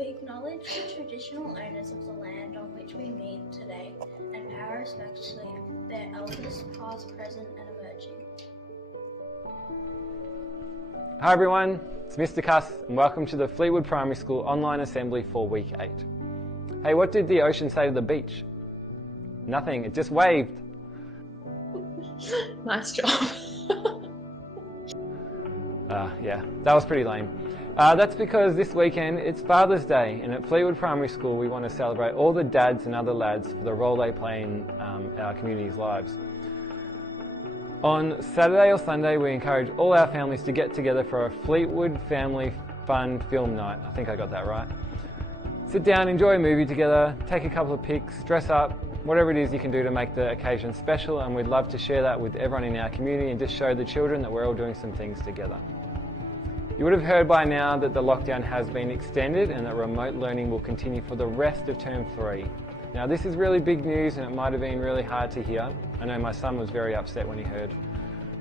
We acknowledge the traditional owners of the land on which we meet today and pay our respects to their elders, past, present and emerging. Hi everyone, it's Mr. Cuss and welcome to the Fleetwood Primary School online assembly for week 8. Hey, what did the ocean say to the beach? Nothing, it just waved. Nice job. Yeah, that was pretty lame. That's because this weekend it's Father's Day, and at Fleetwood Primary School we want to celebrate all the dads and other lads for the role they play in our community's lives. On Saturday or Sunday we encourage all our families to get together for a Fleetwood Family Fun Film Night. I think I got that right. Sit down, enjoy a movie together, take a couple of pics, dress up, whatever it is you can do to make the occasion special, and we'd love to share that with everyone in our community and just show the children that we're all doing some things together. You would have heard by now that the lockdown has been extended and that remote learning will continue for the rest of Term 3. Now this is really big news and it might have been really hard to hear. I know my son was very upset when he heard.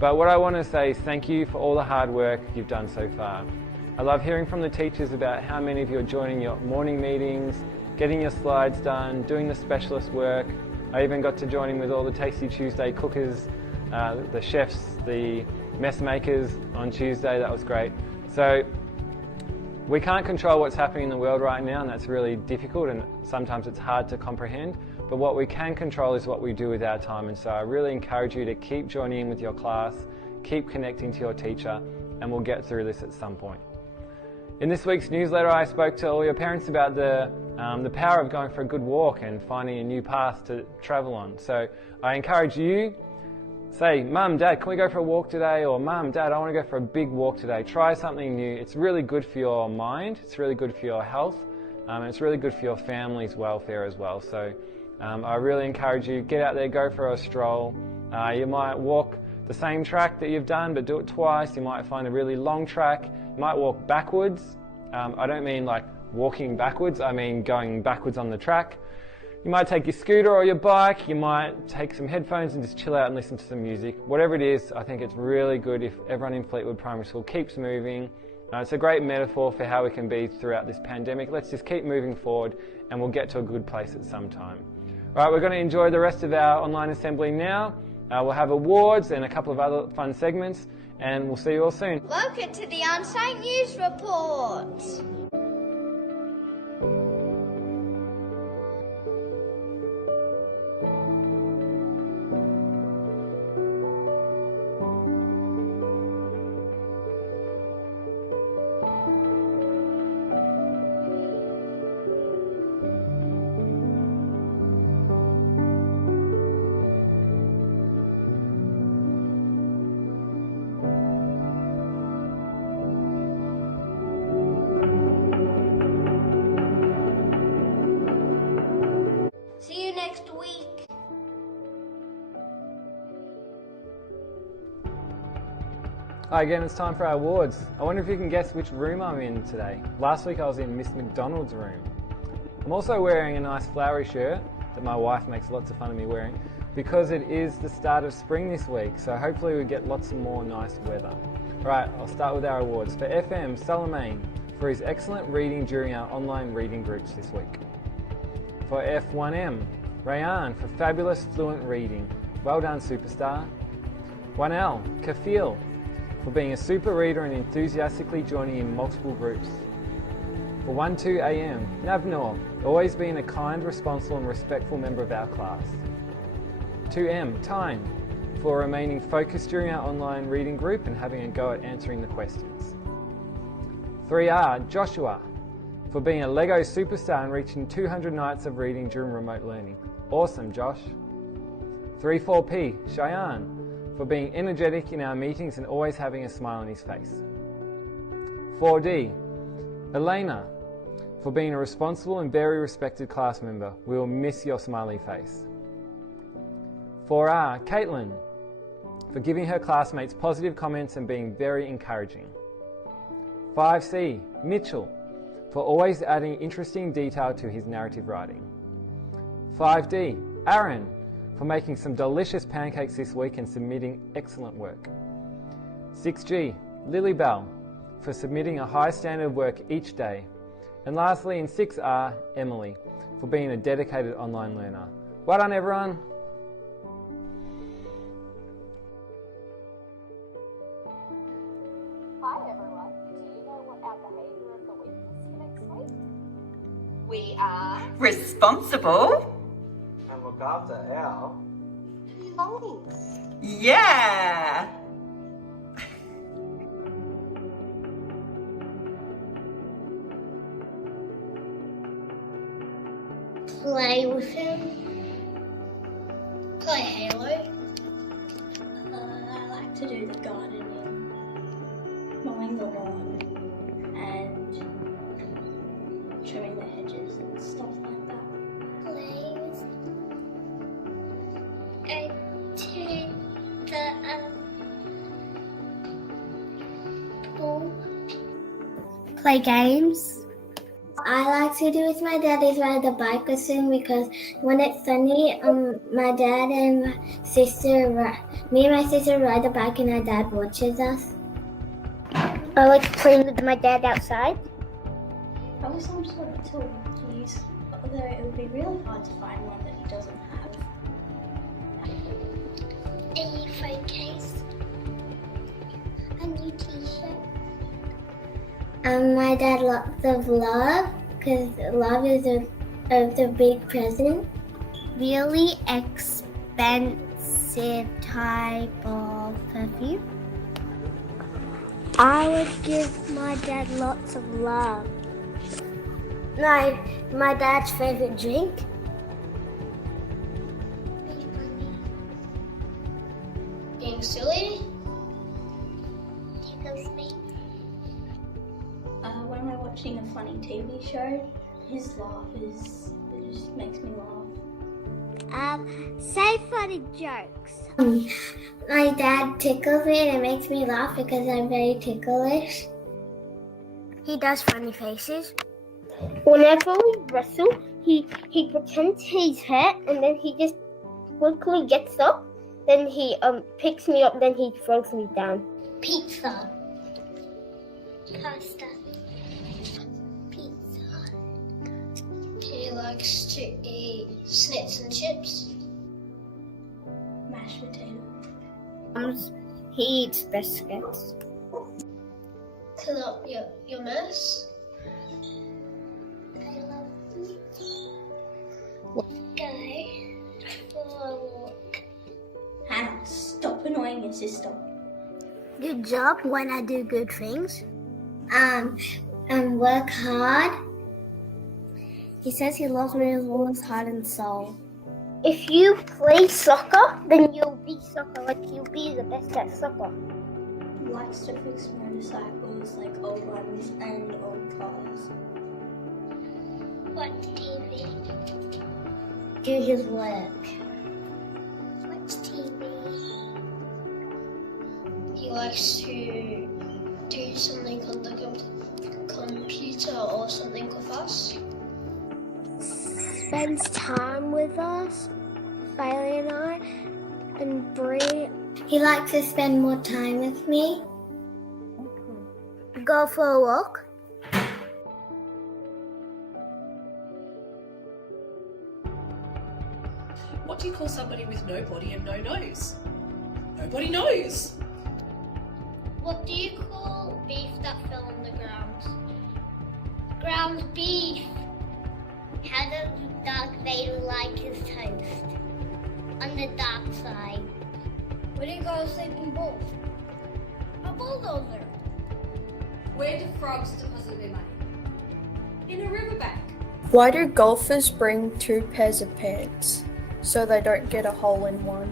But what I want to say is thank you for all the hard work you've done so far. I love hearing from the teachers about how many of you are joining your morning meetings, getting your slides done, doing the specialist work. I even got to join in with all the Tasty Tuesday cookers, the chefs, the mess makers on Tuesday. That was great. So we can't control what's happening in the world right now, and that's really difficult and sometimes it's hard to comprehend. But what we can control is what we do with our time, and so I really encourage you to keep joining in with your class, keep connecting to your teacher, and we'll get through this at some point. In this week's newsletter I spoke to all your parents about the power of going for a good walk and finding a new path to travel on. So I encourage you, say, Mum, Dad, can we go for a walk today? Or Mum, Dad, I want to go for a big walk today. Try something new. It's really good for your mind, it's really good for your health, and it's really good for your family's welfare as well. So I really encourage you, get out there, go for a stroll. You might walk the same track that you've done, but do it twice. You might find a really long track. You might walk backwards. I don't mean like walking backwards, I mean going backwards on the track. You might take your scooter or your bike, you might take some headphones and just chill out and listen to some music. Whatever it is, I think it's really good if everyone in Fleetwood Primary School keeps moving. It's a great metaphor for how we can be throughout this pandemic. Let's just keep moving forward and we'll get to a good place at some time. Alright, we're going to enjoy the rest of our online assembly now. We'll have awards and a couple of other fun segments, and we'll see you all soon. Welcome to the On-Site News Report. See you next week. Hi again, it's time for our awards. I wonder if you can guess which room I'm in today. Last week I was in Miss McDonald's room. I'm also wearing a nice flowery shirt that my wife makes lots of fun of me wearing because it is the start of spring this week, so hopefully we get lots of more nice weather. Alright, I'll start with our awards. For FM, Salamain for his excellent reading during our online reading groups this week. For F1M, Rayan for fabulous fluent reading. Well done, superstar. 1L, Kafil for being a super reader and enthusiastically joining in multiple groups. For 12AM, Navnor, always being a kind, responsible and respectful member of our class. 2M, Tyne, for remaining focused during our online reading group and having a go at answering the questions. 3R, Joshua, for being a Lego superstar and reaching 200 nights of reading during remote learning. Awesome, Josh. 3-4P, Cheyenne, for being energetic in our meetings and always having a smile on his face. 4D, Elena, for being a responsible and very respected class member. We will miss your smiley face. 4R, Caitlin, for giving her classmates positive comments and being very encouraging. 5C, Mitchell, for always adding interesting detail to his narrative writing. 5D, Aaron, for making some delicious pancakes this week and submitting excellent work. 6G, Lilybell, for submitting a high standard of work each day. And lastly, in 6R, Emily, for being a dedicated online learner. Well done, everyone. Hi everyone. Do you know what our behaviour of the week is for next week? We are responsible. And look after our Belongings. Yeah. Play with him. Play Halo. I like to do the gardening, mowing the lawn, and trimming the hedges and stuff like that. Play with to the pool. Play games. I like to do with my dad is ride the bike with him because when it's sunny, my dad and me and my sister ride the bike and our dad watches us. I like playing with my dad outside. Probably some sort of tool to use, although it would be really hard to find one that he doesn't have. A phone case. A new t-shirt. My dad lots of love because love is a big present. Really expensive type of perfume. I would give my dad lots of love. My dad's favorite drink. Being silly. Tickles me. When I'm watching a funny TV show, his laugh it just makes me laugh. Say funny jokes. My dad tickles me and it makes me laugh because I'm very ticklish. He does funny faces. Whenever we wrestle, he pretends he's hurt and then he just quickly gets up. Then he picks me up. Then he throws me down. Pizza. Pasta. Pizza. He likes to eat snacks and chips. Mashed potato. He eats biscuits. Clean up your mess. I love go for a walk. Hannah, stop annoying your sister. Good job when I do good things. Work hard. He says he loves me with all his heart and soul. If you play soccer, then you'll be soccer. Like you'll be the best at soccer. He likes to fix motorcycles, like old ones and old cars. Watch TV. Do his work. Watch TV. He likes to do something on the computer or something with us. Spends time with us, Bailey and I, and Bree. He likes to spend more time with me. Go for a walk. What do you call somebody with no body and no nose? Nobody knows. What do you call beef that fell on the ground? Ground beef. How does Darth Vader like his toast? On the dark side. Where do you go to sleeping bull? A bulldozer. Where do frogs deposit their money? In a riverbank. Why do golfers bring 2 pairs of pants? So they don't get a hole in one.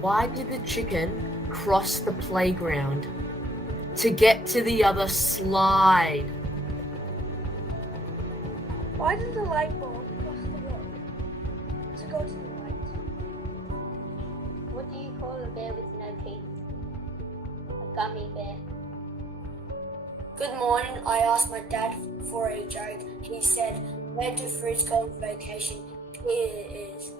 Why did the chicken cross the playground to get to the other slide? Why does the light bulb cross the wall to go to the light? What do you call a bear with no teeth? A gummy bear. Good morning. I asked my dad for a joke. He said, "Where do fruits go on vacation?" Here it is.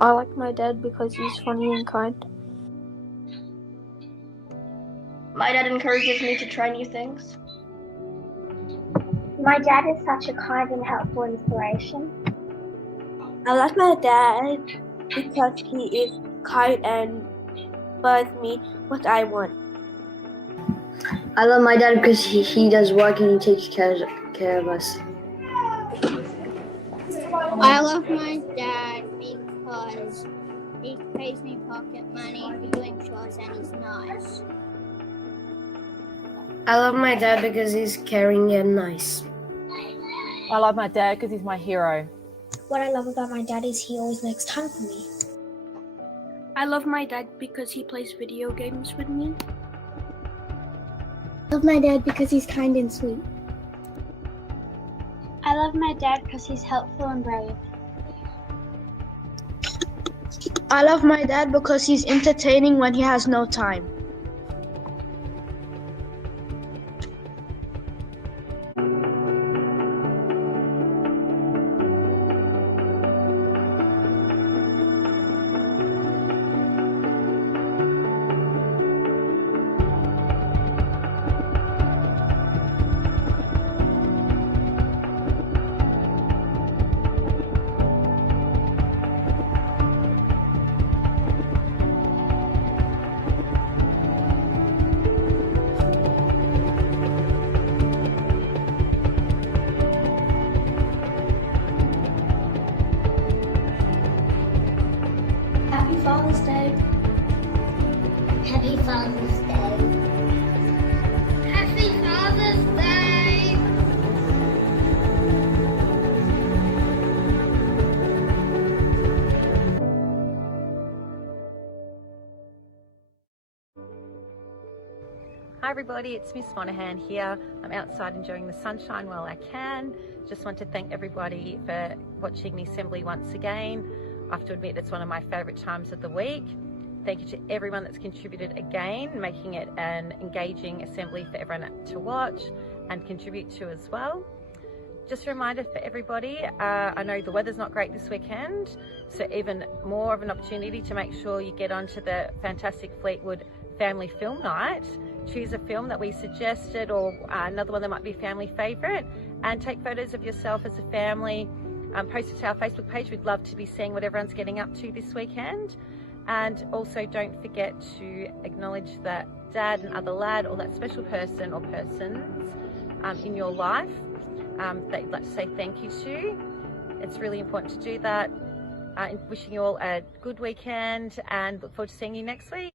I like my dad because he's funny and kind. My dad encourages me to try new things. My dad is such a kind and helpful inspiration. I like my dad because he is kind and buys me what I want. I love my dad because he does work and he takes care of us. I love my dad because he pays me pocket money for doing chores and he's nice. I love my dad because he's caring and nice. I love my dad because he's my hero. What I love about my dad is he always makes time for me. I love my dad because he plays video games with me. I love my dad because he's kind and sweet. I love my dad because he's helpful and brave. I love my dad because he's entertaining when he has no time. Happy Father's Day. Happy Father's Day. Happy Father's Day. Hi everybody, it's Miss Monaghan here. I'm outside enjoying the sunshine while I can. Just want to thank everybody for watching the assembly once again. I have to admit it's one of my favourite times of the week. Thank you to everyone that's contributed again, making it an engaging assembly for everyone to watch and contribute to as well. Just a reminder for everybody, I know the weather's not great this weekend, so even more of an opportunity to make sure you get onto the fantastic Fleetwood Family Film Night. Choose a film that we suggested or another one that might be a family favourite and take photos of yourself as a family. Post it to our Facebook page. We'd love to be seeing what everyone's getting up to this weekend. And also don't forget to acknowledge that dad and other lad or that special person or persons in your life that you'd like to say thank you to. It's really important to do that. Wishing you all a good weekend and look forward to seeing you next week.